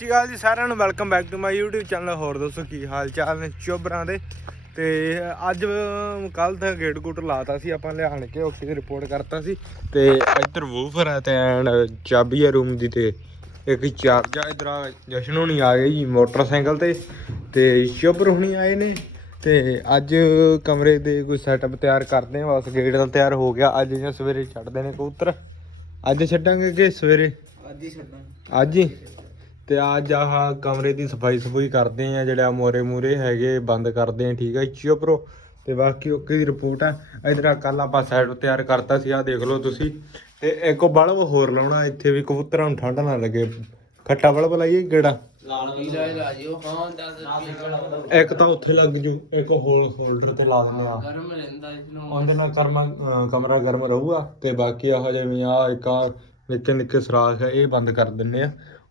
ਸਤਿ ਸ਼੍ਰੀ ਅਕਾਲ ਜੀ ਸਾਰਿਆਂ ਨੂੰ welcome back to my YouTube channel ਹੋਰ ਦੋਸਤੋ ਕੀ ਹਾਲ ਚਾਲ ਨੇ ਚੋਬਰਾਂ ਦੇ? ਤੇ ਅੱਜ ਕੱਲ ਤਾਂ ਗੇਟ ਗੁੱਟ ਲਾਤਾ ਸੀ ਆਪਾਂ ਲਿਆਣ ਕੇ ਉੱਥੇ ਦੀ ਰਿਪੋਰਟ ਕਰਤਾ ਸੀ। ਤੇ ਇੱਧਰ ਵੂਫਰ ਹੈ ਤੇ ਚਾਬੀ ਹੈ ਰੂਮ ਦੀ ਤੇ ਇੱਕ ਚਾਰਜਰ ਇਧਰ ਜਸ਼ਨ ਹੋਣੀ ਆ ਗਏ ਜੀ ਮੋਟਰਸਾਈਕਲ ਤੇ ਤੇ ਚੋਬਰ ਹੁਣੀ ਆਏ ਨੇ। ਤੇ ਅੱਜ ਕਮਰੇ ਦੇ ਕੋਈ ਸੈਟਅਪ ਤਿਆਰ ਕਰਦੇ ਆ ਬਸ ਗੇਟ ਤਾਂ ਤਿਆਰ ਹੋ ਗਿਆ। ਅੱਜ ਜਾਂ ਸਵੇਰੇ ਛੱਡਦੇ ਨੇ ਕਬੂਤਰ। ਅੱਜ ਛੱਡਾਂਗੇ ਕਿ ਸਵੇਰੇ? ਅੱਜ ਹੀ ਛੱਡਾਂ ਅੱਜ ਹੀ? ਤੇ ਅੱਜ ਆਹ ਕਮਰੇ ਦੀ ਸਫ਼ਾਈ ਸਫੂਈ ਕਰਦੇ ਆ, ਜਿਹੜਾ ਮੋਰੇ ਮੂਰੇ ਹੈਗੇ, ਬੰਦ ਕਰਦੇ ਆ, ਠੀਕ ਹੈ ਚਿਪਰੋ ਤੇ ਬਾਕੀ ਓਕੇ ਦੀ ਰਿਪੋਰਟ ਆ। ਇਧਰ ਕੱਲ ਆਪਾਂ ਸਾਈਡ ਤਿਆਰ ਕਰਤਾ ਸੀ ਆ ਦੇਖ ਲਓ ਤੁਸੀਂ। ਤੇ ਇੱਕ ਬਲਬ ਹੋਰ ਲਾਉਣਾ, ਇੱਥੇ ਵੀ ਕਬੂਤਰਾਂ ਨੂੰ ਠੰਡ ਨਾ ਲੱਗੇ। ਖੱਟਾ ਬਲਬ ਲਾਈਏ ਕਿਹੜਾ? ਇੱਕ ਤਾਂ ਉੱਥੇ ਲੱਗ ਜੂ, ਇੱਕ ਹੋਲ ਹੋਲਡਰ ਤੇ ਲਾ ਦਿੰਦੇ ਆ। ਗਰਮ ਰਹਿੰਦਾ ਇਸ ਨੂੰ ਉਹਦੇ ਨਾਲ ਕਰਮਾ ਕਮਰਾ ਗਰਮ ਰਹੂਗਾ। ਤੇ ਬਾਕੀ ਆਹ ਜਿਵੇਂ ਆ ਇੱਕ ਨਿੱਕੇ ਨਿੱਕੇ ਸਰਾਖ ਇਹ ਬੰਦ ਕਰ ਦਿੰਨੇ ਆ।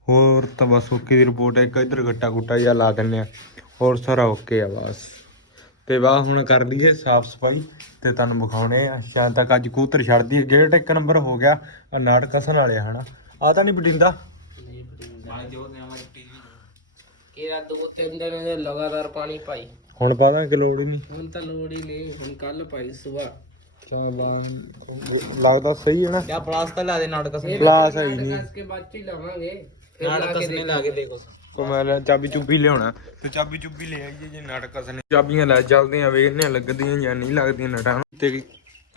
ਹੋਰ ਤਾਂ ਬਸ ਓਕੇ ਦੀ ਰਿਪੋਰਟ ਹੈ ਇੱਕ ਇਧਰ ਗੱਟਾ ਗੁੱਟਾ ਜਿਹਾ ਲਾ ਦਿੰਨੇ ਆ ਹੋਰ ਸਾਰਾ ਓਕੇ ਆ ਬਸ। ਤੇ ਵਾਹ ਹੁਣ ਕਰ ਲਈਏ ਸਾਫ਼ ਸਫ਼ਾਈ ਤੇ ਤੁਹਾਨੂੰ ਵਿਖਾਉਣੇ ਆ। ਸ਼ਾਇਦ ਤੱਕ ਅੱਜ ਕੂਤਰ ਛੱਡ ਦਈਏ। ਗੇਟ ਇੱਕ ਨੰਬਰ ਹੋ ਗਿਆ ਆ ਨਾਟ ਕਸਣ ਵਾਲੇ ਹਨਾ? ਆ ਤਾਂ ਨਹੀਂ ਬਟਿੰਦਾ ਕਿਹੜਾ ਦੋ ਤਿੰਨ ਦਿਨ ਦੇ ਲਗਾਤਾਰ ਪਾਣੀ ਪਾਈ। ਹੁਣ ਪਾਦਾ ਕਿ ਲੋੜ ਹੀ ਨਹੀਂ। ਹੁਣ ਤਾਂ ਲੋੜ ਹੀ ਨਹੀਂ ਹੁਣ ਕੱਲ ਪਾਈ ਸਵੇਰ। ਲੱਗਦਾ ਸਹੀ ਹੈ ਨਾ? ਕਿਆ ਪਲਾਸ ਤਾਂ ਲਾ ਦੇ ਨਾਟਕ ਸੇ ਪਲਾਸ ਹੈ ਹੀ ਨਹੀਂ। ਕੱਸ ਕੇ ਬਾਅਦ ਚ ਹੀ ਲਾਵਾਂਗੇ। ਫਿਰ ਨਾਟਕ ਸੇ ਲਾ ਕੇ ਦੇਖੋ ਕੋ ਮੈਂ ਚਾਬੀ ਚੁੱਬੀ ਲਿਆਉਣਾ। ਤੇ ਚਾਬੀ ਚੁੱਬੀ ਲੈ ਆਈਏ ਜੇ ਨਾਟਕ ਅਸਨੇ ਚਾਬੀਆਂ ਲੈ ਚੱਲਦੇ ਆ ਵੇਖਨੇ ਆ ਲੱਗਦੀਆਂ ਜਾਂ ਨਹੀਂ ਲੱਗਦੀਆਂ ਨਟਾਂ ਤੇ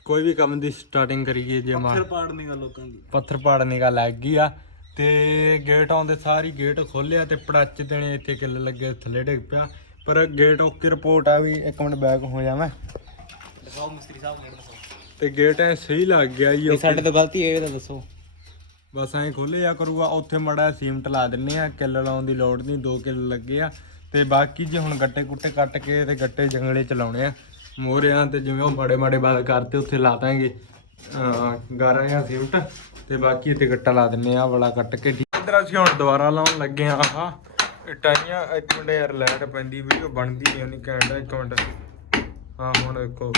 ਕੋਈ ਵੀ ਕੰਮ ਦੀ ਸਟਾਰਟਿੰਗ ਕਰੀਏ ਜੇ ਮਾ। ਪਾੜਨੇ ਦਾ ਲੋਕਾਂ ਦੀ। ਪੱਥਰ ਪਾੜਨੇ ਦਾ ਲੱਗ ਗਈ ਆ। ਤੇ ਗੇਟ ਆਉਂਦੇ ਸਾਰੀ ਗੇਟ ਖੋਲਿਆ ਤੇ ਪੜਾਚ ਦੇਣੇ ਇੱਥੇ ਕਿੱਲ ਲੱਗੇ ਥੱਲੇ ਡਿੱਗ ਪਿਆ। ਪਰ ਗੇਟ ਓਕੇ ਰਿਪੋਰਟ ਆ ਵੀ ਇੱਕ ਮਿੰਟ ਬੈਕ ਹੋ ਜਾਵਾਂ ਦੱਸੋ ਮਿਸਤਰੀ ਸਾਹਿਬ ਨੇ। ਦੱਸੋ ਤੇ ਗੇਟ ਐ ਸਹੀ ਲੱਗ ਗਿਆ ਜੀ okay। ਤੋਂ ਗਲਤੀ ਇਹ ਦੱਸੋ। ਬਸ ਐਂ ਖੋਲਿਆ ਕਰੂਗਾ, ਉੱਥੇ ਮੜਾ ਸੀਮਟ ਲਾ ਦਿੰਨੇ ਆ ਕਿੱਲ ਲਾਉਣ ਦੀ ਲੋੜ ਨਹੀਂ, ਦੋ ਕਿੱਲ ਲੱਗੇ ਆ। ਤੇ ਬਾਕੀ ਜੇ ਹੁਣ ਗੱਟੇ ਕੁੱਟੇ ਕੱਟ ਕੇ ਤੇ ਗੱਟੇ ਜੰਗਲੇ ਚ ਲਾਉਣੇ ਆ ਮੋਰਿਆਂ ਤੇ ਜਿਵੇਂ ਉਹ ਮਾੜੇ ਮਾੜੇ ਬਾਦ ਕਰਤੇ, ਉੱਥੇ ਲਾ ਦਾਂਗੇ ਗਾਰਾਂ ਜਾਂ ਸੀਮਟ। ਤੇ ਬਾਕੀ ਇੱਥੇ ਗੱਟਾ ਲਾ ਦਿੰਨੇ ਆ ਵਾਲਾ ਕੱਟ ਕੇ। ਠੀਕ ਇਧਰ ਅਸੀਂ ਹੁਣ ਦੁਬਾਰਾ ਲਾਉਣ ਲੱਗੇ ਆ ਆਹ ਇਟਾਈਆਂ ਇੱਕ ਮਿੰਟ ਯਾਰ ਲਾਈਟ ਪੈਂਦੀ, ਵੀਡੀਓ ਬਣਦੀ ਨਹੀਂ ਨਹੀਂ ਘੰਟਾ ਇੱਕ ਮਿੰਟ। ਹਾਂ ਹੁਣ ਦੇਖੋ।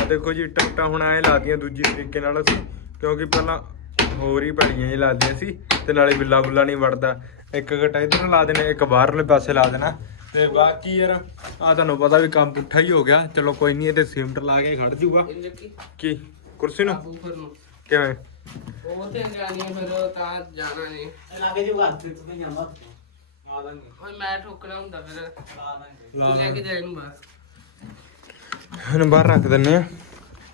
ਆ ਦੇਖੋ ਜੀ ਟਮਟਾ ਹੁਣ ਐ ਲਾਤੀਆਂ ਦੂਜੀ ਤਰੀਕੇ ਨਾਲ ਅਸੀਂ, ਕਿਉਂਕਿ ਪਹਿਲਾਂ ਹੋਰ ਹੀ ਭੜੀਆਂ ਹੀ ਲਾਦੀਆਂ ਸੀ ਤੇ ਨਾਲੇ ਬਿੱਲਾ ਬੁੱਲਾ ਨਹੀਂ ਵੜਦਾ। ਇੱਕ ਘਟਾ ਇਧਰ ਲਾ ਦੇਣਾ ਇੱਕ ਬਾਹਰਲੇ ਪਾਸੇ ਲਾ ਦੇਣਾ। ਤੇ ਬਾਕੀ ਯਾਰ ਆ ਤੁਹਾਨੂੰ ਪਤਾ ਵੀ ਕੰਮ ਪੁੱਠਾ ਹੀ ਹੋ ਗਿਆ। ਚਲੋ ਕੋਈ ਨਹੀਂ ਇਹ ਤੇ ਸੀਮਟ ਲਾ ਕੇ ਖੜ ਜੂਗਾ। ਕੀ? ਕੁਰਸੀ ਨੂੰ? ਕਿਵੇਂ? ਉਹ ਤੇ ਜਾਣੀ ਫਿਰ ਤਾਂ ਜਾਣਾ ਨਹੀਂ। ਲਾਗੇ ਜੋ ਘਰ ਤੇ ਤੂੰ। ਜਾਂਦਾ ਆ ਦਾਂਗੇ। ਓਏ ਮੈਂ ਠੋਕਣਾ ਹੁੰਦਾ ਫਿਰ। ਲਾ ਦਾਂਗੇ। ਲਾ ਲੈ ਕੇ ਜਾਏ ਨੂੰ ਬਾਹਰ। ਹੁਣ ਬਾਹਰ ਰੱਖ ਦਿੰਨੇ ਆ।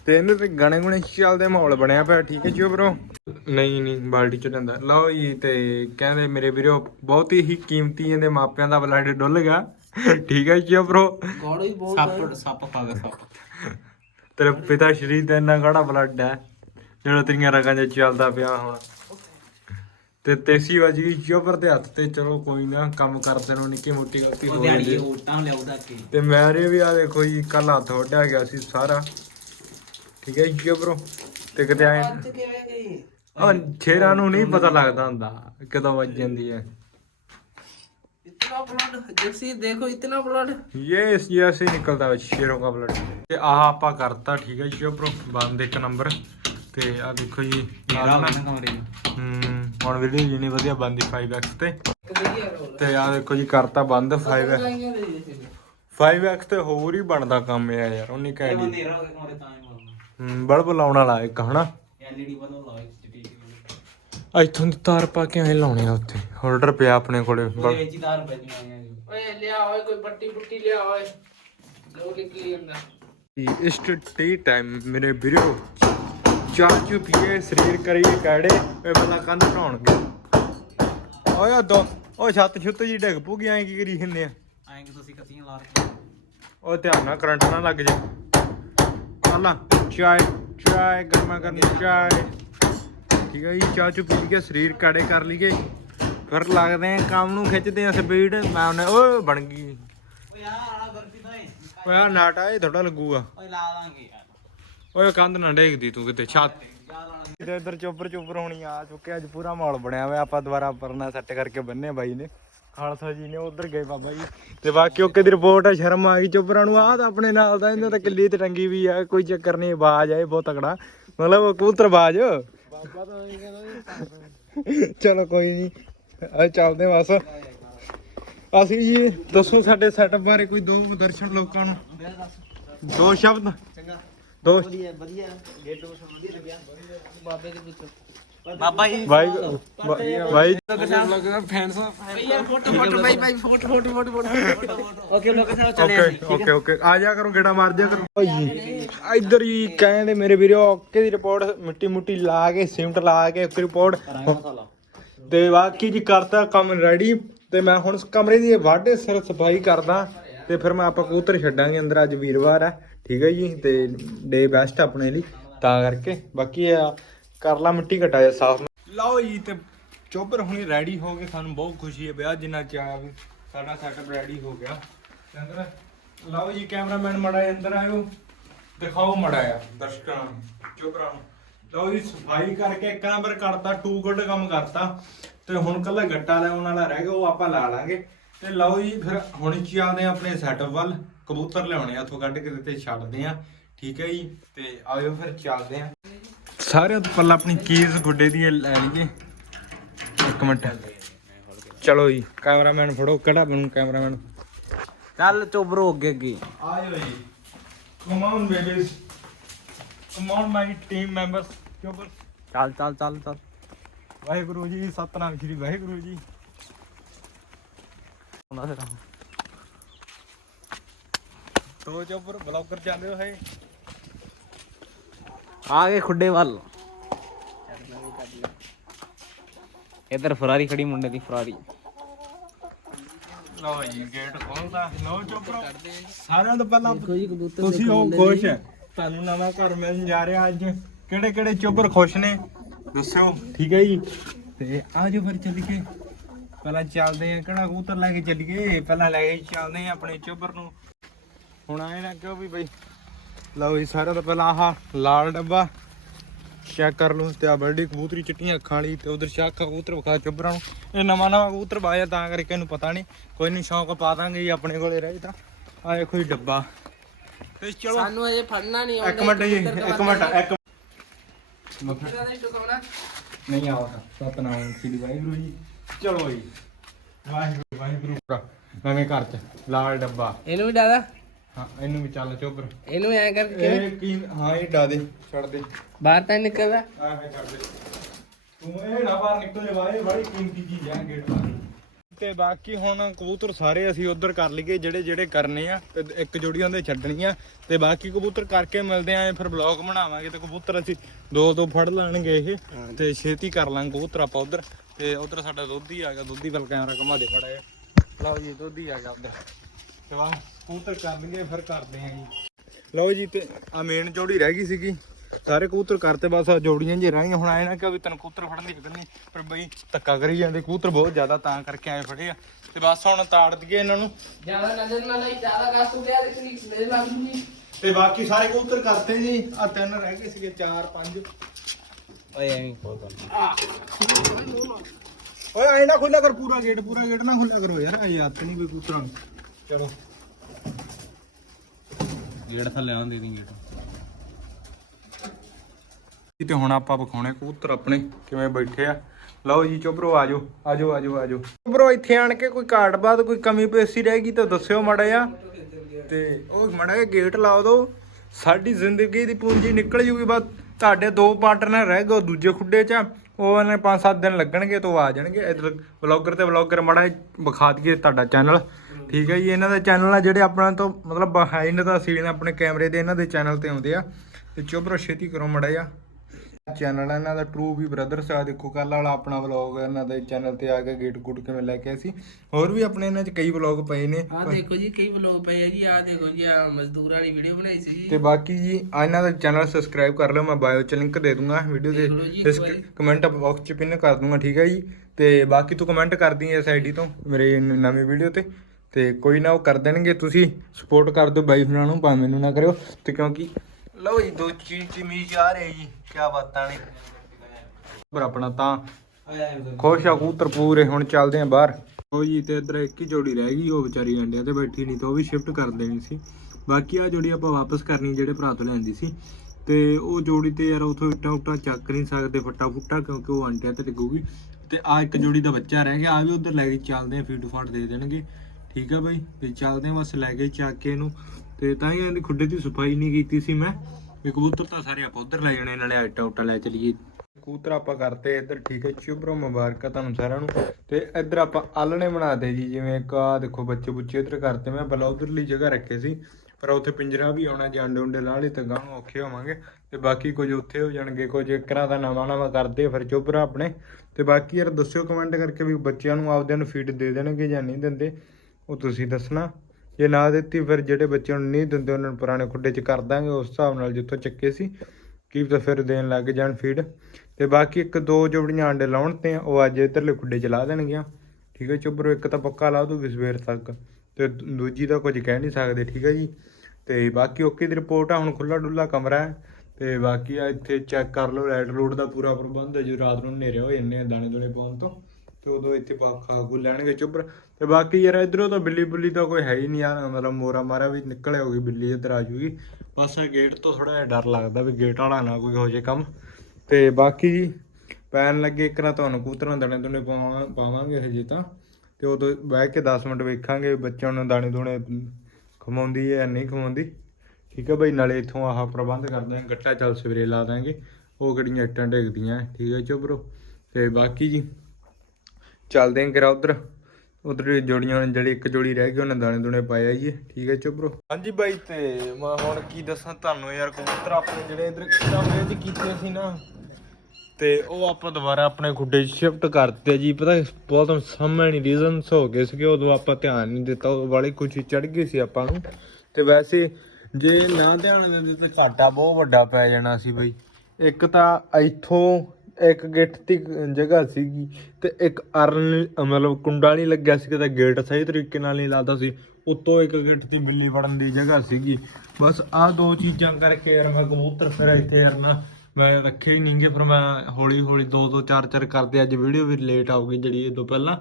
ਤੇ ਇਹਨੂੰ ਤੇ ਗਾਣੇ ਗੁਣੇ ਚੱਲਦੇ ਮਾਹੌਲ ਬਣਿਆ ਪਿਆ ਠੀਕ ਹੈ ਜੀ ਬ్రో ਨਹੀਂ ਨਹੀਂ ਬਾਲਟੀ ਚ ਜਾਂਦਾ ਲਓ ਜੀ ਤੇ ਕਹਿੰਦੇ ਮੇਰੇ ਵੀਰੋ ਬਹੁਤ ਹੀ ਕੀਮਤੀ ਇਹਦੇ ਮਾਪਿਆਂ ਦਾ ਬਲੱਡ ਡੁੱਲ ਗਿਆ। ਠੀਕ ਹੈ ਜੀ ਬ్రో ਗੋੜ ਬਹੁਤ ਸੱਪ ਸੱਪ ਖਾ ਗਿਆ ਸੱਪ। ਤੇਰੇ ਪਿਤਾ ਸ਼੍ਰੀ ਦਾ ਇੰਨਾ ਗਾੜਾ ਬਲੱਡ ਹੈ ਜਿਹੜਾ ਤੇਰੀਆਂ ਰਗਾਂ 'ਚ ਚੱਲਦਾ ਪਿਆ ਹੁਣ। ਤੇ ਤੇਸੀ ਵੱਜ ਗਈ ਚੋਪਰ ਦੇ ਹੱਥ ਤੇ। ਚਲੋ ਕੋਈ ਨਾ ਕੰਮ ਕਰਦੇ ਨੂੰ ਨਿੱਕੀ ਮੋਟੀ ਗਲਤੀ ਹੋ ਜਾਂਦੀ ਤਾਂ ਤੇ ਮੇਰੇ ਵੀ ਆ ਦੇਖੋ ਜੀ ਕੱਲ ਹੱਥ ਵੱਢਿਆ ਗਿਆ ਸੀ ਸਾਰਾ। ਠੀਕ ਹੈ ਜੀ ਬ్రో ਤੇ ਕਿਤੇ ਆਏ ਅੱਜ ਛੇਰਾ ਨੂੰ ਨਹੀਂ ਪਤਾ ਲੱਗਦਾ ਹੁੰਦਾ ਕਦੋਂ ਵੱਜ ਜਾਂਦੀ ਹੈ। इतना ब्लड जैसे ਆਹ ਆਪਾਂ ਜੀ ਬ్రో ਬੰਦ ਇੱਕ ਨੰਬਰ ਤੇ ਆ ਦੇਖੋ ਜੀ ਨਾਲ ਨਾ ਕਮਰੇ ਹੂੰ ਤੇ। ਆ। ਦੇਖੋ ਜੀ ਕਰਤਾ ਬੰਦ 5x ਤੇ ਹੋਰ ਹੀ ਬਣਦਾ ਕੰਮ ਆ ਯਾਰ ਉਹਨੇ ਕਹਿ ਲਈ ਹੂੰ ਬਲਬ ਲਾਉਣ ਵਾਲਾ ਇੱਕ ਹਨਾ? ਐਲਈਡੀ ਵੱਲੋਂ ਲਾਈਟ ਸਟੇਟਿਕ ਤਾਰ ਪਾ ਕੇ ਐ ਲਾਉਣੇ ਆ ਉੱਥੇ। ਹੋਲਡਰ ਪਿਆ ਆਪਣੇ ਕੋਲੇ। ਓਏ ਲਿਆ ਓਏ ਕੋਈ ਪੱਟੀ ਪੁੱਟੀ ਲਿਆ ਓਏ। ਲੋਕੇ ਕੀ ਹੁੰਦਾ। ਇਸ ਟੀ ਟਾਈਮ ਮੇਰੇ ਵੀਰੋ ਚਾਹ ਚੂ ਪੀਏ ਸਰੀਰ ਕਰੀਏ ਕਾੜੇ ਇਹ ਬਲਾ ਕੰਨ ਬਣਾਉਣਗੇ ਓਏ ਆ ਦੋ। ਓ ਛੱਤ ਛੁੱਤ ਜੀ ਡਿੱਗ ਪੂਗੀ ਐਂ ਕੀ ਕਰੀ ਜੰਨੇ ਆ? ਆਏਂ ਤੁਸੀਂ ਕਸੀਆਂ ਲਾ ਰੱਖੀਆਂ। ਓ ਧਿਆਨ ਨਾਲ ਕਰੰਟ ਨਾ ਲੱਗ ਜਾ ਆਲਾ ਚਾਹ ਚਾਹ ਗਰਮਾ ਗਰਮ ਚਾਹ। ਠੀਕ ਹੈ ਜੀ ਚਾਹ ਚੁ ਪੀ ਕੇ ਸਰੀਰ ਕਾੜੇ ਕਰ ਲਈਏ। ਫਿਰ ਲੱਗਦੇ ਆ ਕੰਮ ਨੂੰ ਖਿੱਚਦੇ ਆ ਸਪੀਡ। ਮੈਂ ਉਹਨੇ ਓਏ ਬਣ ਗਈ। ਓਏ ਯਾਰ ਆਣਾ ਵਰਤੀ ਤਾਂ ਓਏ ਨਾਟਾ ਇਹ ਥੋੜਾ ਲੱਗੂਗਾ। ਓਏ ਲਾ ਦਾਂਗੇ ਓਏ ਕੰਧ ਨਾ ਡੇਗਦੀ ਤੂੰ ਕਿਤੇ ਛੱਤ। ਇਧਰ ਚੋਪਰ ਚੋਪਰ ਹੋਣੀ ਆ ਚੁੱਕੇ ਅੱਜ ਪੂਰਾ ਮਾਹੌਲ ਬਣਿਆ ਹੋਇਆ ਆਪਾਂ ਦੁਬਾਰਾ ਪਰਨਾ ਸੈੱਟ ਕਰਕੇ ਬੰਨੇ ਬਾਈ ਨੇ। ਖਾਲਸਾ ਜੀ ਨੇ ਉਧਰ ਗਏ ਬਾਬਾ ਜੀ। ਤੇ ਬਾਕੀ ਓਕੇ ਦੀ ਰਿਪੋਰਟ ਆ ਸ਼ਰਮ ਆ ਗਈ ਚੋਬਰਾਂ ਨੂੰ ਆਹ ਤਾਂ ਆਪਣੇ ਨਾਲ ਦਾ ਇਹਨਾਂ ਤਾਂ ਕਿੱਲੀ ਤੇ ਟੰਗੀ ਵੀ ਆ ਕੋਈ ਚੱਕਰ ਨਹੀਂ ਬਾਜ ਆਏ ਬਹੁਤ ਤਕੜਾ। ਮਤਲਬ ਕਬੂਤਰ ਬਾਜ ਬਾਬਾ ਤਾਂ ਚਲੋ ਕੋਈ ਨਹੀਂ ਆ ਚੱਲਦੇ ਬਸ। ਅਸੀਂ ਜੀ ਦੱਸੋ ਸਾਡੇ ਸੈਟਅਪ ਬਾਰੇ ਕੋਈ ਦੋ ਦਰਸ਼ਨ ਲੋਕਾਂ ਨੂੰ? ਦੋ ਸ਼ਬਦ? ਦੋ ਬਾਬੇ ਦੇ ਪੁੱਛੋ ਬਾਬਾ ਜੀ। ਭਾਈ ਭਾਈ ਯਾਰ ਫੋਟੋ ਫੋਟੋ ਬਾਈ ਬਾਈ photo photo photo photo okay location okay okay okay. ਆ ਜਾ ਕਰੋ ਗੇੜਾ ਮਾਰ ਦਿਆ ਕਰੋ। ਭਾਈ ਇੱਧਰ ਜੀ ਕਹਿੰਦੇ ਮੇਰੇ ਵੀਰੇ ਓਕੇ ਦੀ ਰਿਪੋਰਟ ਮਿੱਟੀ ਮੁੱਟੀ ਲਾ ਕੇ ਸਿਮਟ ਲਾ ਕੇ ਇੱਕ ਰਿਪੋਰਟ ਤੇ ਬਾਕੀ ਜੀ ਕਰਤਾ ਕੰਮ ਰੈਡੀ ਤੇ ਮੈਂ ਹੁਣ ਕਮਰੇ ਦੀ ਵਾਢੇ ਸਿਰ ਸਫ਼ਾਈ ਕਰਦਾ। ਤੇ ਫਿਰ ਮੈਂ ਆਪਾਂ ਕਬੂਤਰ ਛੱਡਾਂਗੇ ਅੰਦਰ ਅੱਜ ਵੀਰਵਾਰ ਹੈ। ਠੀਕ ਹੈ ਜੀ ਤੇ ਡੇ ਬੈਸਟ ਆਪਣੇ ਲਈ। ਤਾਂ ਕਰਕੇ ਬਾਕੀ ਆ ਕਰ ਲਾ ਮਿੱਟੀ ਘਟਾ ਜਾ ਸਾਫ਼ ਲਓ ਜੀ ਤੇ ਚੋਬਰ ਹੁਣੀ ਰੈਡੀ ਹੋ ਗਏ, ਸਾਨੂੰ ਬਹੁਤ ਖੁਸ਼ੀ ਹੈ, ਵਿਆਹ ਜਿੰਨਾ ਚਾਹ ਵੀ ਸਾਡਾ ਸੈਟਅਪ ਰੈਡੀ ਹੋ ਗਿਆ। ਤੇ ਲਓ ਜੀ ਕੈਮਰਾਮੈਨ ਮੜਾ ਅੰਦਰ ਆਇਓ, ਦਿਖਾਓ ਮੜਾ ਆ ਦਰਸ਼ਕਾਂ ਨੂੰ, ਚੋਬਰਾਂ ਨੂੰ। ਲਓ ਜੀ ਸਫ਼ਾਈ ਕਰਕੇ ਇੱਕ ਨੰਬਰ ਕਰਤਾ ਟੂ ਗੁੱਡ ਕੰਮ ਕਰਤਾ। ਤੇ ਹੁਣ ਕੱਲਾ ਗੱਟਾ ਲਾਉਣ ਵਾਲਾ ਰਹਿ ਗਿਆ, ਉਹ ਆਪਾਂ ਲਾ ਲਾਂਗੇ। ਤੇ ਲਓ ਜੀ ਫਿਰ ਹੁਣ ਚੱਲਦੇ ਆ ਆਪਣੇ ਸੈਟਅਪ ਵੱਲ। ਕਬੂਤਰ ਲਿਆਉਣੇ ਆ, ਉੱਥੋਂ ਕੱਢ ਕੇ ਤੇ ਛੱਡਦੇ ਆ ਠੀਕ ਹੈ ਜੀ, ਤੇ ਆਇਓ ਫਿਰ ਚੱਲਦੇ ਆ ਸਾਰਿਆਂ ਤੋਂ ਪਹਿਲਾਂ ਆਪਣੀ ਕੀਜ਼ ਗੁੱਡੇ ਦੀ ਲੈ ਲਈਏ। ਇੱਕ ਮਿੰਟ। ਚਲੋ ਜੀ ਕੈਮਰਾਮੈਨ ਫੜੋ ਕਿਹੜਾ ਬਣੂ ਕੈਮਰਾਮੈਨ? ਚੱਲ ਚੋਬਰੋ ਅੱਗੇ ਅੱਗੇ। ਆਇਓ ਜੀ। Come on babies come on my team members ਚੋਬਰ ਚੱਲ ਚੱਲ ਚੱਲ ਚੱਲ। ਵਾਹਿਗੁਰੂ ਜੀ ਸਤਨਾਮ ਸ਼੍ਰੀ ਵਾਹਿਗੁਰੂ ਜੀ। ਉਹਨਾਂ ਦੇ ਤੋ ਚੋਬਰ ਬਲੌਗਰ ਜਾਂਦੇ ਹੋ ਹੈ। ਆ ਗਏ ਖੁੱਡੇ ਵੱਲ। ਇਧਰ ਫਰਾਰੀ ਖੜੀ ਮੁੰਡੇ ਦੀ ਫਰਾਰੀ। ਲਓ ਜੀ ਗੇਟ ਖੋਲਦਾ ਲਓ ਚੋਬਰ ਸਾਰਿਆਂ ਤੋਂ ਪਹਿਲਾਂ ਤੁਸੀਂ ਹੋ ਖੁਸ਼ ਤੁਹਾਨੂੰ ਨਵਾਂ ਘਰ ਮਿਲਣ ਜਾ ਰਿਹਾ ਅੱਜ। ਕਿਹੜੇ ਕਿਹੜੇ ਚੋਬਰ ਖੁਸ਼ ਨੇ? ਦੱਸਿਓ। ਠੀਕ ਹੈ ਜੀ। ਤੇ ਆਜੋ ਫਿਰ ਚੱਲੀਏ। ਪਹਿਲਾਂ ਚੱਲਦੇ ਆ ਕਿਹੜਾ ਕਬੂਤਰ ਲੈ ਕੇ ਚੱਲੀਏ? ਪਹਿਲਾਂ ਲੈ ਕੇ ਚੱਲਦੇ ਆ ਆਪਣੇ ਚੋਬਰ ਨੂੰ। ਹੁਣ ਆਏ ਨਾ ਕਿਉਂ ਵੀ ਬਈ? ਲਓ ਜੀ ਸਾਰਿਆਂ ਤੋਂ ਪਹਿਲਾਂ ਆਹ ਲਾਲ ਡੱਬਾ ਚੈੱਕ ਕਰ ਲਓ ਤੇ ਆ ਬਰਡੀ ਕਬੂਤਰੀ ਚਿੱਟੀਆਂ ਅੱਖਾਂ ਵਾਲੀ ਤੇ ਉਧਰ ਸ਼ਾਖਾ ਕਬੂਤਰ ਵਿਖਾ ਚੋਬਰਾਂ ਨੂੰ। ਇਹ ਨਵਾਂ ਨਵਾਂ ਕਬੂਤਰ ਪਾਇਆ ਤਾਂ ਕਰਕੇ ਇਹਨੂੰ ਪਤਾ ਨਹੀਂ। ਕੋਈ ਨਹੀਂ ਸ਼ੌਂਕ ਪਾ ਦਾਂਗੇ ਜੀ ਆਪਣੇ ਕੋਲੇ ਰਹਿ ਤਾਂ। ਆ ਦੇਖੋ ਜੀ ਡੱਬਾ। ਤੇ ਚਲੋ ਸਾਨੂੰ ਅਜੇ ਫੜਨਾ ਨਹੀਂ ਇੱਕ ਮਿੰਟ ਜੀ ਇੱਕ ਮਿੰਟ ਇੱਕ ਨਹੀਂ ਆਉਂਦਾ। ਸਤਨਾਮ ਸ੍ਰੀ ਵਾਹਿਗੁਰੂ ਜੀ। ਚਲੋ ਜੀ। ਵਾਹਿਗੁਰੂ ਵਾਹਿਗੁਰੂ। ਨਵੇਂ ਘਰ ਚ ਲਾਲ ਡੱਬਾ। ਇਹਨੂੰ ਵੀ ਡਾਦਾ ਹਾਂ ਇਹਨੂੰ ਵੀ ਚੱਲ ਚੋਬਰ ਇਹਨੂੰ ਐ ਕਰਕੇ ਇਹ ਕੀ ਹਾਂ ਇਹ ਡਾ ਦੇ ਛੱਡ ਦੇ। ਬਾਹਰ ਤਾਂ ਨੀ ਨਿਕਲਦਾ? ਆ ਹੈ ਕਰ ਦੇ। ਤੂੰ ਇਹ ਨਾ ਬਾਹਰ ਨਿਕਲ ਜਾ ਬਾਹਰ ਇਹ ਬੜੀ ਕੀਮਤੀ ਚੀਜ਼ ਹੈ ਗੇਟ ਬਾਹਰ। ਤੇ ਬਾਕੀ ਹੁਣ ਕਬੂਤਰ ਸਾਰੇ ਅਸੀਂ ਉਧਰ ਕਰ ਲਈਏ ਜਿਹੜੇ ਜਿਹੜੇ ਕਰਨੇ ਆ ਤੇ ਇੱਕ ਜੋੜੀਆਂ ਦੇ ਛੱਡਣੀਆਂ। ਤੇ ਬਾਕੀ ਕਬੂਤਰ ਕਰਕੇ ਮਿਲਦੇ ਆਂ ਫਿਰ ਬਲੌਗ ਬਣਾਵਾਂਗੇ। ਤੇ ਕਬੂਤਰ ਅਸੀਂ ਦੋ ਦੋ ਫੜ ਲਾਣਗੇ ਇਹ ਤੇ ਛੇਤੀ ਕਰ ਲਾਂਗੇ ਕਬੂਤਰ ਆਪਾਂ ਉਧਰ। ਤੇ ਉਧਰ ਸਾਡਾ ਦੁੱਧੀ ਆ ਗਿਆ ਦੁੱਧੀ ਵੱਲ ਕੈਮਰਾ ਘੁਮਾ ਦੇ ਫੜਾ ਲਓ ਜੀ ਦੁੱਧੀ ਆ ਗਿਆ ਉਧਰ। ਕਬੂਤਰ ਫਿਰ ਕਰਦੇ ਆਂ ਜੀ। ਲਓ ਜੀ ਤੇ ਆ ਮੇਨ ਜੋੜੀ ਰਹਿ ਗਈ ਸੀਗੀ। ਸਾਰੇ ਕਬੂਤਰ ਕਰਤੇ ਬਸ ਆ ਜੋੜੀਆਂ ਜੀ ਰਹਿ ਗਈਆਂ। ਹੁਣ ਆਏ ਨਾ ਕਿ ਵੀ ਤੈਨੂੰ ਕਬੂਤਰ ਫੜਨ ਦੀ ਫਿਕਰ ਨਹੀਂ ਪਰ ਬਈ ਧੱਕਾ ਕਰੀ ਜਾਂਦੇ। ਕਬੂਤਰ ਬਹੁਤ ਜ਼ਿਆਦਾ ਤਾਂ ਕਰਕੇ ਆਏ ਫੜੇ ਆ। ਤੇ ਬਸ ਹੁਣ ਤਾੜ ਦਈਏ ਇਹਨਾਂ ਨੂੰ। ਜ਼ਿਆਦਾ ਨਜ਼ਰ ਨਾ ਲਈ ਜ਼ਿਆਦਾ ਗਾਸ ਤੋਂ ਗਿਆ ਤੇ ਮੇਰੇ ਲੱਗ ਜੂਗੀ ਤੇ ਬਾਕੀ ਸਾਰੇ ਕਬੂਤਰ ਕਰਤੇ ਜੀ। ਆ ਤਿੰਨ ਰਹਿ ਗਏ ਸੀਗੇ ਚਾਰ ਪੰਜ। ਓਏ ਐਵੇਂ। ਖੋਲ ਓਏ ਨਾ ਖੁੱਲਿਆ ਕਰ ਪੂਰਾ ਗੇਟ ਪੂਰਾ ਗੇਟ ਨਾ ਖੁੱਲਿਆ ਕਰੋ। ਯਾਰ ਹੱਥ ਨਹੀਂ ਕੋਈ ਕਬੂਤਰਾਂ ਨੂੰ। ਚਲੋ। ਗੇੜ ਥੱਲੇ ਆਉਂਦੇ ਦੀ ਗੇੜ ਤੇ ਹੁਣ ਆਪਾਂ ਵਿਖਾਉਣੇ ਕਬੂਤਰ ਆਪਣੇ ਕਿਵੇਂ ਬੈਠੇ ਆ। ਲਓ ਜੀ ਚੋਬਰੋ ਆਜੋ ਆਜੋ ਆਜੋ ਆਜੋ ਚੋਬਰੋ ਇੱਥੇ ਆਣ ਕੇ ਕੋਈ ਘਾਟ ਬਾਤ ਕੋਈ ਕਮੀ ਪੇਸੀ ਰਹਿ ਗਈ ਤਾਂ ਦੱਸਿਓ ਮਾੜਾ ਜਿਹਾ। ਤੇ ਉਹ ਮਾੜਾ ਜਿਹਾ ਗੇਟ ਲਾ ਦਿਓ ਸਾਡੀ ਜ਼ਿੰਦਗੀ ਦੀ ਪੂੰਜੀ ਨਿਕਲ ਜੂਗੀ ਬਸ ਤੁਹਾਡੇ ਦੋ ਪਾਰਟਨਰ ਰਹਿ ਗਏ ਦੂਜੇ ਖੁੱਡੇ 'ਚ ਆ। ਉਹ ਨੇ 5-7 ਦਿਨ ਲੱਗਣਗੇ ਤੋਂ ਆ ਜਾਣਗੇ। ਇਧਰ ਵਲੌਗਰ ਤੇ ਵਲੌਗਰ ਮਾੜਾ ਜਿਹਾ ਵਿਖਾ ਦਈਏ ਤੁਹਾਡਾ ਚੈਨਲ ਠੀਕ ਹੈ ਜੀ ਇਹਨਾਂ ਦੇ ਚੈਨਲ ਆ ਜਿਹੜੇ ਆਪਣਾ ਤੋਂ ਮਤਲਬ ਬਿਹਾਈਂਡ ਦਾ ਸੀਨ ਆਪਣੇ ਕੈਮਰੇ ਦੇ ਇਹਨਾਂ ਦੇ ਚੈਨਲ ਤੇ ਆਉਂਦੇ ਆ। ਤੇ ਚੋਬਰੋ ਛੇਤੀ ਕਰੋ ਮਾੜਾ ਜਿਹਾ। ਚੈਨਲ ਇਹਨਾਂ ਦਾ ਟਰੂ ਵੀ ਬ੍ਰਦਰਸ ਆ ਦੇਖੋ ਕੱਲ ਵਾਲਾ ਆਪਣਾ ਵਲੌਗ ਇਹਨਾਂ ਦੇ ਚੈਨਲ ਤੇ ਆ ਕੇ ਗੇਟ ਗੁੱਟ ਕਿਵੇਂ ਲੈ ਕੇ ਆਏ ਸੀ। ਹੋਰ ਵੀ ਆਪਣੇ ਇਹਨਾਂ 'ਚ ਕਈ ਵਲੌਗ ਪਏ ਨੇ। ਆ ਦੇਖੋ ਜੀ ਕਈ ਵਲੋਗ ਪਏ ਆ ਜੀ ਆ ਦੇਖੋ ਜੀ ਆ ਮਜ਼ਦੂਰ ਵਾਲੀ ਵੀਡੀਓ ਬਣਾਈ ਸੀ ਜੀ। ਤੇ ਬਾਕੀ ਜੀ ਆ ਇਹਨਾਂ ਦਾ ਚੈਨਲ ਸਬਸਕ੍ਰਾਈਬ ਕਰ ਲਿਓ ਮੈਂ ਬਾਇਓ 'ਚ ਲਿੰਕ ਦੇ ਦੂੰਗਾ ਵੀਡੀਓ ਦੇ। ਜੀ। ਕਮੈਂਟ ਬਾਕਸ 'ਚ ਪਿੰਨ ਕਰ ਦੂੰਗਾ ਠੀਕ ਹੈ ਜੀ। ਤੇ ਬਾਕੀ ਤੂੰ ਕਮੈਂਟ ਕਰਦੀ ਐ ਇਸ ਆਈਡੀ ਤੋਂ ਮੇਰੇ ਨਵੀਂ ਵੀਡੀਓ ਤੇ। ਤੇ ਕੋਈ ਨਾ ਉਹ ਕਰ ਦੇਣਗੇ, ਤੁਸੀਂ ਸਪੋਰਟ ਕਰ ਦਿਓ ਬਾਈ ਹੁਣਾਂ ਨੂੰ, ਭਾਵੇਂ ਮੈਨੂੰ ਨਾ ਕਰਿਓ। ਤੇ ਕਿਉਂਕਿ ਲਓ ਜੀ, ਦੋ ਚੀਜ਼ ਚੀਜ਼ ਆ ਰਹੇ ਜੀ ਕੀ ਬਾਤਾਂ ਨੇ। ਪਰ ਆਪਣਾ ਤਾਂ ਖੁਸ਼ ਆ, ਕਬੂਤਰ ਪੂਰੇ ਹੁਣ ਚੱਲਦੇ ਆ ਬਾਹਰ। ਉਹ ਜੀ ਤੇ ਇਧਰ ਇੱਕ ਹੀ ਜੋੜੀ ਰਹਿ ਗਈ, ਉਹ ਵਿਚਾਰੀ ਅੰਡਿਆਂ ਤੇ ਬੈਠੀ ਨਹੀਂ, ਤਾਂ ਉਹ ਵੀ ਸ਼ਿਫਟ ਕਰ ਦੇਣੀ ਸੀ। ਬਾਕੀ ਆ ਜੋੜੀ ਆਪਾਂ ਵਾਪਸ ਕਰਨੀ, ਜਿਹੜੇ ਭਰਾ ਤੋਂ ਲੈਂਦੀ ਸੀ। ਤੇ ਉਹ ਜੋੜੀ ਤੇ ਯਾਰ ਉਥੋਂ ਇੱਟਾਂ ਉੱਟਾਂ ਚੱਕ ਨਹੀਂ ਸਕਦੇ ਫੱਟਾ ਫੁੱਟਾ ਕਿਉਂਕਿ ਉਹ ਅੰਡਿਆਂ ਤੇ ਲੱਗੂਗੀ ਤੇ ਆ ਇੱਕ ਜੋੜੀ ਦਾ ਬੱਚਾ ਰਹਿ ਗਿਆ ਆ ਵੀ ਉਧਰ ਲੈ ਕੇ ਚੱਲਦੇ ਆ, ਫੀਡ ਫਾਟ ਦੇ ਦੇਣਗੇ। ਠੀਕ ਆ ਬਾਈ, ਤੇ ਚੱਲਦੇ ਆ ਬਸ ਲੈ ਕੇ ਚੱਕ ਕੇ ਇਹਨੂੰ। ਤੇ ਤਾਂ ਹੀ ਇਹਦੀ ਖੁੱਡੇ ਦੀ ਸਫ਼ਾਈ ਨਹੀਂ ਕੀਤੀ ਸੀ ਮੈਂ। ਵੀ ਕਬੂਤਰ ਤਾਂ ਸਾਰੇ ਆਪਾਂ ਉਧਰ ਲੈ ਜਾਣੇ, ਨਾਲੇ ਆਟਾ ਉਟਾ ਲੈ ਚਲੀਏ। ਕਬੂਤਰ ਆਪਾਂ ਕਰਤੇ ਇੱਧਰ, ਠੀਕ ਹੈ ਸ਼ੁਭਰੋ ਮੁਬਾਰਕਾਂ ਤੁਹਾਨੂੰ ਸਾਰਿਆਂ ਨੂੰ। ਤੇ ਇੱਧਰ ਆਪਾਂ ਆਲਣੇ ਬਣਾਤੇ ਜੀ, ਜਿਵੇਂ ਇੱਕ ਆ ਦੇਖੋ ਬੱਚੇ ਬੁੱਚੇ ਇੱਧਰ ਕਰਤੇ, ਮੈਂ ਪਹਿਲਾਂ ਉਧਰਲੀ ਜਗ੍ਹਾ ਰੱਖੇ ਸੀ, ਪਰ ਉੱਥੇ ਪਿੰਜਰਾ ਵੀ ਆਉਣਾ ਜਾਂ ਅੰਡੇ ਉਂਡੇ ਲਾ ਲਈ ਤਾਂ ਗਾਂ ਔਖੇ ਹੋਵਾਂਗੇ। ਤੇ ਬਾਕੀ ਕੁਝ ਉੱਥੇ ਹੋ ਜਾਣਗੇ, ਕੁਝ ਇੱਕਰਾਂ ਦਾ ਨਵਾਂ ਨਵਾਂ ਕਰਦੇ ਫਿਰ ਚੁੱਪਰਾ ਆਪਣੇ। ਤੇ ਬਾਕੀ ਯਾਰ ਦੱਸਿਓ ਕਮੈਂਟ ਕਰਕੇ ਵੀ ਬੱਚਿਆਂ ਨੂੰ ਆਪਦਿਆਂ ਨੂੰ ਫੀਡ ਦੇ ਦੇਣਗੇ ਜਾਂ ਨਹੀਂ ਦਿੰਦੇ। ਉਹ ਤੁਸੀਂ ਦੱਸਣਾ। ਜੇ ਨਾ ਦਿੱਤੀ, ਫਿਰ ਜਿਹੜੇ ਬੱਚਿਆਂ ਨੂੰ ਨਹੀਂ ਦਿੰਦੇ, ਉਹਨਾਂ ਨੂੰ ਪੁਰਾਣੇ ਖੁੱਡੇ 'ਚ ਕਰ ਦਾਂਗੇ। ਉਸ ਹਿਸਾਬ ਨਾਲ ਜਿੱਥੋਂ ਚੱਕੇ ਸੀ, ਕੀ ਤਾਂ ਫਿਰ ਦੇਣ ਲੱਗ ਜਾਣ ਫੀਡ ਤੇ ਬਾਕੀ ਇੱਕ ਦੋ ਜੋੜੀਆਂ ਆਂਡੇ ਲਾਉਣ ਤੇ ਉਹ ਅੱਜ ਇੱਧਰਲੇ ਖੁੱਡੇ 'ਚ ਲਾ ਦੇਣਗੀਆਂ। ਠੀਕ ਹੈ ਚੁੱਪਰੋ ਇੱਕ ਤਾਂ ਪੱਕਾ ਲਾ ਦੂਗੀ ਸਵੇਰ ਤੱਕ। ਤੇ ਦੂਜੀ ਦਾ ਕੁਝ ਕਹਿ ਨਹੀਂ ਸਕਦੇ, ਠੀਕ ਹੈ ਜੀ। ਤੇ ਬਾਕੀ ਓਕੇ ਦੀ ਰਿਪੋਰਟ ਆ, ਹੁਣ ਖੁੱਲਾ ਡੁੱਲਾ ਕਮਰਾ ਹੈ। ਤੇ ਬਾਕੀ ਆ ਇੱਥੇ ਚੈੱਕ ਕਰ ਲਓ ਲਾਈਟ ਰੋਡ ਦਾ ਪੂਰਾ ਪ੍ਰਬੰਧ ਹੈ ਜੇ ਰਾਤ ਨੂੰ ਹਨੇਰੇ ਹੋ ਜਾਂਦੇ ਆ ਦਾਣੇ ਦੁਣੇ ਪਾਉਣ ਤੋਂ। ਤੇ ਉਦੋਂ ਇੱਥੇ ਪਾ ਖਾ ਲੈਣਗੇ ਚੁੱਭਰ ਤੇ ਬਾਕੀ ਯਾਰ ਇਧਰੋਂ ਤਾਂ ਬਿੱਲੀ ਬੁੱਲੀ ਤਾਂ ਕੋਈ ਹੈ ਹੀ ਨਹੀਂ ਯਾਰ, ਮਤਲਬ ਮੋਰਾ ਮਾਰਾ ਵੀ ਨਿਕਲੇ ਹੋਗੀ ਬਿੱਲੀ ਇੱਧਰ ਆ ਜੂਗੀ ਬਸ ਗੇਟ ਤੋਂ ਥੋੜਾ ਜਿਹਾ ਡਰ ਲੱਗਦਾ ਵੀ ਗੇਟ ਵਾਲਾ ਨਾ ਕੋਈ ਹੋ ਜੇ ਕੰਮ। ਤੇ ਬਾਕੀ ਜੀ ਪੈਣ ਲੱਗੇ ਇੱਕ ਨਾ ਤੁਹਾਨੂੰ ਕੂਤਰਾਂ ਦਾਣੇ ਦੁਣੇ ਪਾਵਾਂ ਪਾਵਾਂਗੇ ਹਜੇ ਤਾਂ। ਤੇ ਉਦੋਂ ਬਹਿ ਕੇ 10 ਮਿੰਟ ਵੇਖਾਂਗੇ ਬੱਚਿਆਂ ਨੂੰ ਦਾਣੇ ਦੁਣੇ ਖਵਾਉਂਦੀ ਹੈ ਜਾਂ ਨਹੀਂ ਖਵਾਉਂਦੀ। ਠੀਕ ਹੈ ਬਈ, ਨਾਲੇ ਇਥੋਂ ਆਹ ਪ੍ਰਬੰਧ ਕਰਦੇ ਆਂ ਗੱਟਾ ਚੱਲ ਸਵੇਰੇ ਲਾ ਦਾਂਗੇ ਉਹ ਕਿਹੜੀਆਂ ਇੱਟਾਂ ਡੇਗਦੀਆਂ, ਠੀਕ ਹੈ ਚੋਬਰੋ ਤੇ ਬਾਕੀ ਜੀ, ਚੱਲਦੇ ਆਂ ਕਿਰਾ ਉਧਰ। ਉਧਰ ਜੋੜੀਆਂ, ਜਿਹੜੀ ਇੱਕ ਜੋੜੀ ਰਹਿ ਗਈ, ਉਹਨੇ ਦਾਣੇ ਦੁਣੇ ਪਾਏ ਆਈਏ ਠੀਕ ਹੈ ਚੋਬਰੋ ਹਾਂਜੀ ਬਾਈ ਤੇ ਮੈਂ ਹੁਣ ਕੀ ਦੱਸਾਂ ਤੁਹਾਨੂੰ ਯਾਰ, ਕਬੂਤਰ ਆਪਣੇ ਜਿਹੜੇ ਇਧਰ ਕਮਰੇ 'ਚ ਕੀਤੇ ਸੀ ਨਾ। ਤੇ ਉਹ ਆਪਾਂ ਦੁਬਾਰਾ ਆਪਣੇ ਖੁੱਡੇ ਸ਼ਿਫਟ ਕਰਤੇ ਜੀ। ਪਤਾ ਬਹੁਤ ਸਮਝ ਰੀਜ਼ਨਸ ਹੋ ਗਏ ਸੀਗੇ, ਉਦੋਂ ਆਪਾਂ ਧਿਆਨ ਨਹੀਂ ਦਿੱਤਾ, ਉਹ ਵਾਲੀ ਖੁਸ਼ੀ ਚੜ ਗਈ ਸੀ ਆਪਾਂ ਨੂੰ। ਤੇ ਵੈਸੇ ਜੇ ਨਾ ਧਿਆਨ ਦਿੰਦੇ ਤਾਂ ਘਾਟਾ ਬਹੁਤ ਵੱਡਾ ਪੈ ਜਾਣਾ ਸੀ ਬਈ। ਇੱਕ ਤਾਂ ਇੱਥੋਂ ਇੱਕ ਗਿੱਟ ਦੀ ਜਗ੍ਹਾ ਸੀਗੀ ਤੇ ਇੱਕ ਅਰਨ ਮਤਲਬ ਕੁੰਡਾ ਨਹੀਂ ਲੱਗਿਆ ਸੀ ਕਿਤੇ ਗੇਟ ਸਹੀ ਤਰੀਕੇ ਨਾਲ ਨਹੀਂ ਲੱਗਦਾ ਸੀ। ਉੱਤੋਂ ਇੱਕ ਗਿੱਠ ਦੀ ਬਿੱਲੀ ਵੜਨ ਦੀ ਜਗ੍ਹਾ ਸੀਗੀ। ਬਸ ਆਹ ਦੋ ਚੀਜ਼ਾਂ ਕਰਕੇ ਯਾਰ ਮੈਂ ਕਬੂਤਰ ਫਿਰ ਇੱਥੇ ਯਾਰ ਨਾ ਮੈਂ ਰੱਖੇ ਹੀ ਨਹੀਂਗੇ ਫਿਰ ਮੈਂ ਹੌਲੀ ਹੌਲੀ ਦੋ ਦੋ ਚਾਰ ਚਾਰ ਕਰਦੇ, ਅੱਜ ਵੀਡੀਓ ਵੀ ਲੇਟ ਆਊਗੀ ਜਿਹੜੀ ਇਹ ਤੋਂ ਪਹਿਲਾਂ।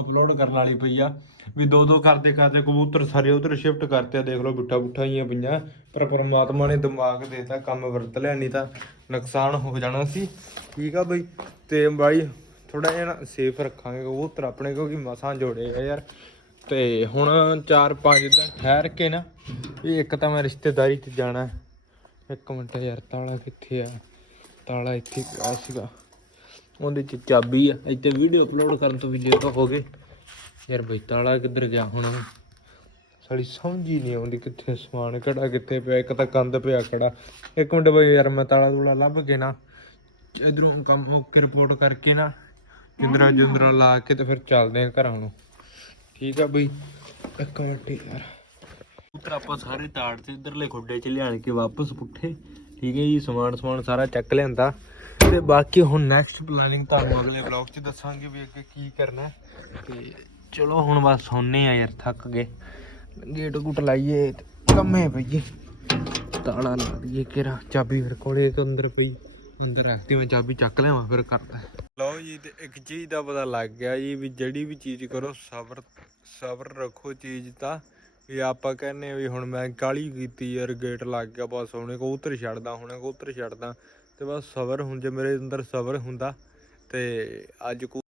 ਅਪਲੋਡ ਕਰਨ ਵਾਲੀ ਪਈ ਆ। ਵੀ ਦੋ ਦੋ ਕਰਦੇ ਕਰਦੇ ਕਬੂਤਰ ਸਾਰੇ ਉਧਰ ਸ਼ਿਫਟ ਕਰਤੇ ਆ। ਦੇਖ ਲਓ ਬਿੱਠਾ ਬੁੱਠਾ ਹੀ ਆ ਪਈਆਂ। ਪਰ ਪਰਮਾਤਮਾ ਨੇ ਦਿਮਾਗ ਦੇਤਾ, ਕੰਮ ਵਰਤ ਲਿਆ, ਨਹੀਂ ਤਾਂ ਨੁਕਸਾਨ ਹੋ ਜਾਣਾ ਸੀ। ਠੀਕ ਆ ਬਈ। ਤੇ ਬਾਈ ਥੋੜਾ ਜਿਹਾ ਨਾ ਸੇਫ ਰੱਖਾਂਗੇ ਕਬੂਤਰ ਆਪਣੇ, ਕਿਉਂਕਿ ਮਸਾਂ ਜੋੜੇ ਆ ਯਾਰ। ਤੇ ਹੁਣ 4-5 ਦਿਨ ਠਹਿਰ ਕੇ ਨਾ ਇਹ ਇੱਕ ਤਾਂ ਮੈਂ ਰਿਸ਼ਤੇਦਾਰੀ 'ਚ ਜਾਣਾ। ਇੱਕ ਮਿੰਟ ਯਾਰ, ਤਾਲਾ ਕਿੱਥੇ ਆ? ਤਾਲਾ ਇੱਥੇ ਆ ਸੀਗਾ। ਉਹਦੇ 'ਚ ਚਾਬੀ ਆ। ਇੱਥੇ ਵੀਡੀਓ ਅਪਲੋਡ ਕਰਨ ਤੋਂ ਵੀ ਲੇਟ ਹੋ ਗਏ। ਯਾਰ ਬਈ ਤਾਲਾ ਕਿੱਧਰ ਗਿਆ ਹੁਣ? ਸਾਡੀ ਸਮਝ ਹੀ ਨਹੀਂ ਆਉਂਦੀ ਕਿੱਥੇ ਸਮਾਨ ਖੜਾ ਕਿੱਥੇ ਪਿਆ, ਇੱਕ ਤਾਂ ਕੰਧ ਪਿਆ ਖੜਾ। ਇੱਕ ਮਿੰਟ ਬਈ ਯਾਰ ਮੈਂ ਤਾਲਾ ਤੂਲਾ ਲੱਭ ਕੇ ਨਾ, ਇਧਰੋਂ ਕੰਮ ਓਕੇ ਰਿਪੋਰਟ ਕਰਕੇ ਨਾ ਜਿੰਦਰਾ ਜੁੰਦਰਾ ਲਾ ਕੇ ਤੇ ਫਿਰ ਚੱਲਦੇ ਆ ਘਰਾਂ ਨੂੰ। ਠੀਕ ਆ ਬਈ, ਇੱਕ ਮਿੰਟ ਯਾਰ। ਉਤਰ ਆਪਾਂ ਸਾਰੇ ਤਾੜ ਤੇ ਇਧਰਲੇ ਖੁੱਡੇ ਚ ਲਿਆਣ ਕੇ ਵਾਪਸ ਪੁੱਠੇ। ਠੀਕ ਹੈ ਜੀ ਸਮਾਨ ਸਮਾਨ ਸਾਰਾ ਚੱਕ ਲਿਆਂਦਾ। ਤੇ ਬਾਕੀ ਹੁਣ ਨੈਕਸਟ ਪਲਾਨਿੰਗ ਤੁਹਾਨੂੰ ਅਗਲੇ ਵਲੌਗ 'ਚ ਦੱਸਾਂਗੇ ਵੀ ਅੱਗੇ ਕੀ ਕਰਨਾ ਤੇ ਚਲੋ ਹੁਣ ਬਸ ਸੌਂਨੇ ਆ ਯਾਰ, ਥੱਕ ਗਏ। ਗੇਟ ਗੁੱਟ ਲਾਈਏ ਕੰਮੇ ਪਈਏ। ਤਾਲਾ ਲਾ ਦਈਏ ਕਿਰਾ ਚਾਬੀ ਫਿਰ ਕੋਲੇ ਤੋਂ ਅੰਦਰ ਪਈ। ਅੰਦਰ ਰੱਖਤੀ ਮੈਂ ਚਾਬੀ, ਚੱਕ ਲਿਆਵਾਂ ਫਿਰ ਕਰਦਾ। ਲਓ ਜੀ ਤੇ ਇੱਕ ਚੀਜ਼ ਦਾ ਪਤਾ ਲੱਗ ਗਿਆ ਜੀ ਵੀ ਜਿਹੜੀ ਵੀ ਚੀਜ਼ ਕਰੋ, ਸਬਰ ਸਬਰ ਰੱਖੋ ਚੀਜ਼ ਤਾਂ। ਵੀ ਆਪਾਂ ਕਹਿੰਨੇ ਵੀ ਹੁਣ ਮੈਂ ਕਾਲੀ ਕੀਤੀ ਯਾਰ, ਗੇਟ ਲੱਗ ਗਿਆ ਬਸ ਹੁਣੇ ਕਬੂਤਰ ਛੱਡਦਾ ਹੁਣੇ, ਕਬੂਤਰ ਛੱਡਦਾ। ਤੇ ਬਸ ਸਬਰ ਹੁਣ ਜੇ ਮੇਰੇ ਅੰਦਰ ਸਬਰ ਹੁੰਦਾ ਤੇ ਅੱਜ ਕਬੂ-